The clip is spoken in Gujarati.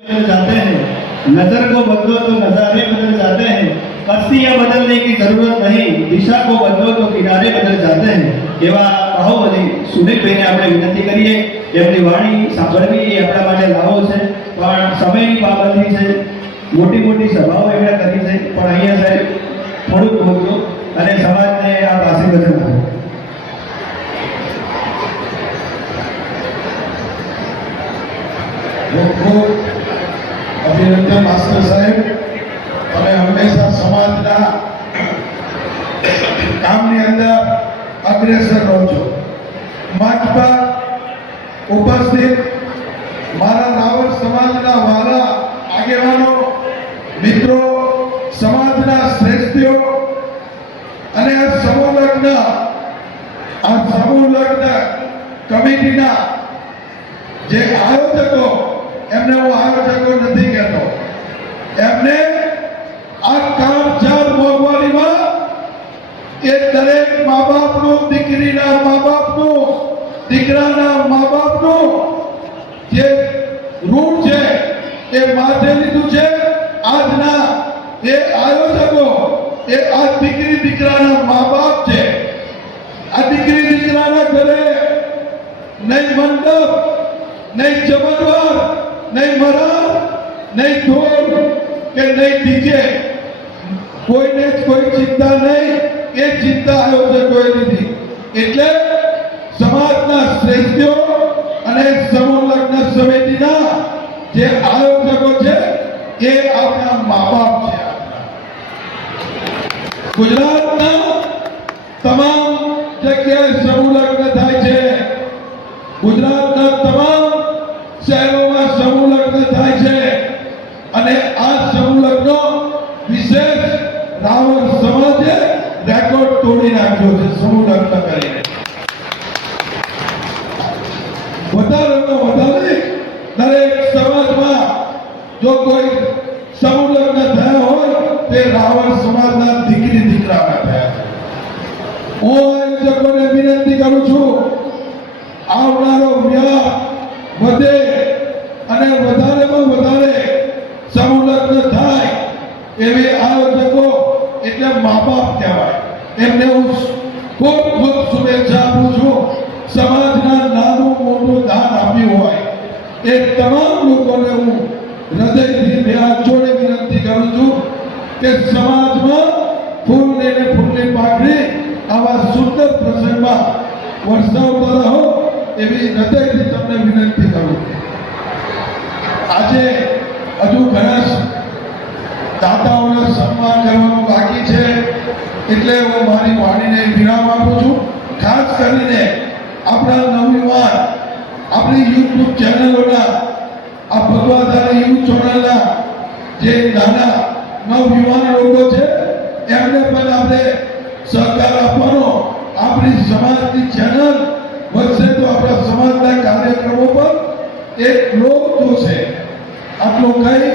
बदल जाते हैं, नजर को बदलो तो नजारे बदल जाते हैं, कस्तियां बदलने की जरूरत नहीं, दिशा को बदलो तो किनारे बदल जाते हैं। એવા બાહુબલી સુનિલભાઈને આપણે વિનંતી કરીએ એમની વાણી સાંભળવી એ આપણા માટે લાવો છે, પણ સમયની પાબંદી છે, મોટી મોટી સભાઓ એમણે કરી છે, પણ અહીંયા સાહેબ થોડુંક બોલજો અને સમાજને આ પાસે વચન આપો. ખૂબ અભિનંદન માસ્ટર સાહેબ, તમે હંમેશા સમાજના કામની અંદર અગ્રેસર રહો છો. મંચ પર ઉપસ્થિત મારા રાવળ સમાજના વાલા આગેવાનો, મિત્રો, સમાજના શ્રેષ્ઠીઓ અને આ સમૂહ લગ્ન કમિટીના જે આયોજકો, એમને હું આયોજકો નથી કહેતો, એમને આ કાળઝાળ મોંઘવારીમાં એ દરેક મા બાપનું, દીકરીના મા બાપનું, દીકરાના મા બાપનું જે ઋણ છે એ માથે લીધું છે. આજના એ આયોજકો એ આ દીકરી દીકરાના મા બાપ છે. આ દીકરી દીકરાના ઘરે નહીં મંડપ, નહીં જમણવાર, નહીં મરાર, નહીં ઢોલ કે નહીં ડીજે, કોઈને કોઈ ચિંતા નહીં. એ ચિંતા આયોજકોએ લીધી. એટલે સમાજના શ્રેષ્ઠીઓ અને સમૂહ લગ્ન સમિતિના જે આયોજકો છે એ આપણા મા બાપ છે. ગુજરાતના તમામ જગ્યાએ સમૂહ લગ્ન થાય છે. ગુજરાતના તમામ શહેરોમાં સમૂહ લગ્ન થાય છે અને આ સમૂહ લગ્નો વિશેષ રાવળ સમાજે રેકોર્ડ તોડી નાખ્યો છે. સમૂહ લગ્ન કરીને વધારેમાં વધારે દરેક સમાજમાં જો કોઈ સમૂહ લગ્ન થયા હોય તે રાવળ સમાજના દીકરી દીકરાના થયા છે. હું આયોજકોને વિનંતી કરું છું, આવનારો વ્યાપ વધે અને વધારેમાં વધારે સમૂહ લગ્ન થાય એવી આયોજકો એટલે મા બાપ કહેવાય, એમને હું ખૂબ ખૂબ શુભેચ્છા આપું છું. સમાજના નાનું મોટું દાન આપ્યું હોય એ તમામ લોકોને હું હૃદયથી બે હાથ જોડે વિનંતી કરું છું કે સમાજમાં ફૂલ લઈને ફૂલની પાકડી આવા સુંદર પ્રસંગમાં વરસાવતા રહો એવી હૃદયથી તમને વિનંતી કરું. આજે હજુ ઘણા દાતાઓને સન્માન કરવાનું બાકી છે, એટલે હું મારી વાણીને વિરામ આપું છું. ખાસ કરીને આપણા નવયુવાન, આપણી યુટ્યુબ ચેનલોના, આ ભગવાધારી યુટ્યુબ ચેનલના જે નાના નવયુવાન લોકો છે એમને પણ આપણે સહકાર આપવાનો. આપણી સમાજની ચેનલ વધશે તો આપણા સમાજના કાર્યક્રમો પર એક લોક જોશે. આટલું કહી